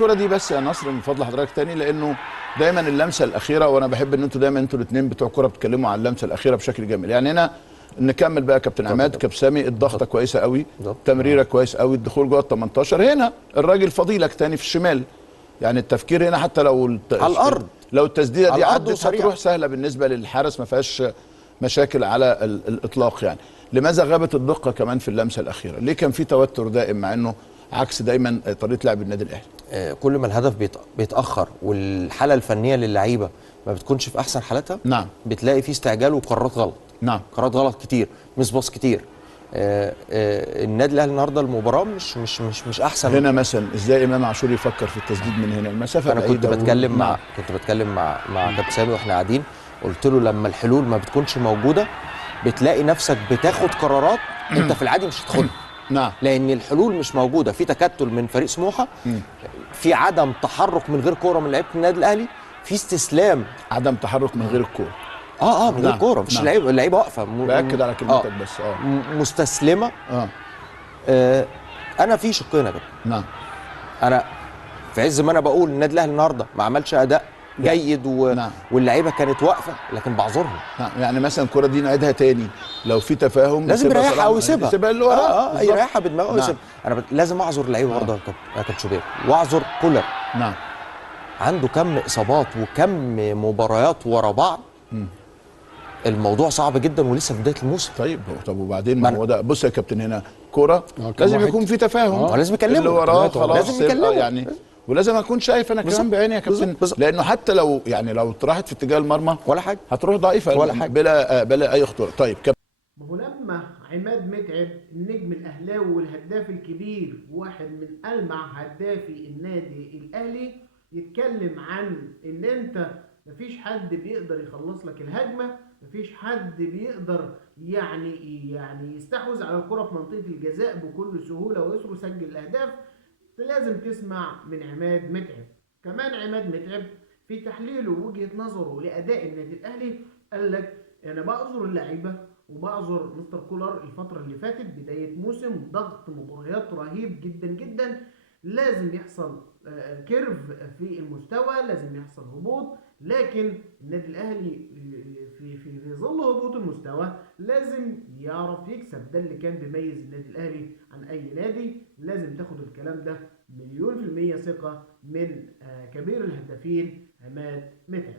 الكره دي بس يا نصر من فضل حضرتك تاني، لانه دايما اللمسه الاخيره، وانا بحب ان انتوا دايما انتوا الاثنين بتوع كره بتتكلموا عن اللمسه الاخيره بشكل جميل. يعني هنا نكمل بقى كابتن عماد، كابتن سامي، الضغطه كويسه قوي، تمريره كويس قوي، الدخول جوه ال 18. هنا الراجل فضيلك تاني في الشمال، يعني التفكير هنا حتى لو على الارض، لو التسديده دي عدت هتروح هتروح سهله بالنسبه للحارس، ما فيهاش مشاكل على الاطلاق. يعني لماذا غابت الدقه كمان في اللمسه الاخيره؟ ليه كان في توتر دائم مع انه عكس دايما طريقه لعب النادي الاهلي؟ كل ما الهدف بيتاخر والحاله الفنيه للعيبه ما بتكونش في احسن حالاتها، نعم، بتلاقي في استعجال وقرارات غلط. نعم، قرارات غلط كتير، مس باص كتير. النادي الاهلي النهارده المباراه مش احسن. هنا مثلا ازاي امام عاشور يفكر في التسديد من هنا؟ المسافه انا بعيده. كنت بتكلم مع كابتن سامي واحنا قاعدين، قلت له لما الحلول ما بتكونش موجوده بتلاقي نفسك بتاخد قرارات انت في العادي مش هتاخدها. نعم، لان الحلول مش موجوده، في تكتل من فريق سموحه، في عدم تحرك من غير كوره من لعيبه النادي الاهلي، في استسلام، عدم تحرك من غير الكوره. من غير كوره، مش اللعيبه واقفه باكد على كلمتك بس مستسلمه. انا في شقين يا كابتن. نعم، انا في عز ما انا بقول النادي الاهلي النهارده ما عملش اداء جيد نعم، واللعيبه كانت واقفه، لكن بعذرهم. نعم، يعني مثلا الكوره دي نعيدها تاني، لو في تفاهم لازم يريحها او يسيبها، يسيبها اللي وراه، يريحها بدماغه ويسيبها. انا لازم اعذر اللعيبه برضه يا كابتن شوبير، واعذر كولر. نعم، عنده كم اصابات وكم مباريات ورا بعض. الموضوع صعب جدا ولسه في بدايه الموسم. طب وبعدين ما هو ده. بص يا كابتن، هنا كوره لازم يكون في تفاهم، لازم يكلمه اللي وراه خلاص لازم يكلمه يعني، ولازم اكون شايف انا كمان بعيني يا كابتن، لانه حتى لو يعني لو راحت في اتجاه المرمى ولا حاجه، هتروح ضعيفه ولا حاجه، بلا اي خطوره. طيب ما هو لما عماد متعب النجم الاهلاوي والهداف الكبير، واحد من ألمع هدافي النادي الاهلي، يتكلم عن ان انت مفيش حد بيقدر يخلص لك الهجمه، مفيش حد بيقدر يعني يستحوذ على الكره في منطقه الجزاء بكل سهوله ويسر ويسجل الاهداف، لازم تسمع من عماد متعب. كمان عماد متعب في تحليله ووجهه نظره لاداء النادي الاهلي قال لك انا بعذر اللعيبه وبعذر مستر كولر الفتره اللي فاتت، بدايه موسم ضغط مباريات رهيب جدا جدا، لازم يحصل كيرف في المستوى، لازم يحصل هبوط، لكن النادي الاهلي في ظل هبوط المستوى لازم يعرف يكسب. ده اللي كان بيميز النادي الاهلي عن اي نادي. لازم تاخد الكلام ده 100% ثقه من كبير الهدافين عماد متعب.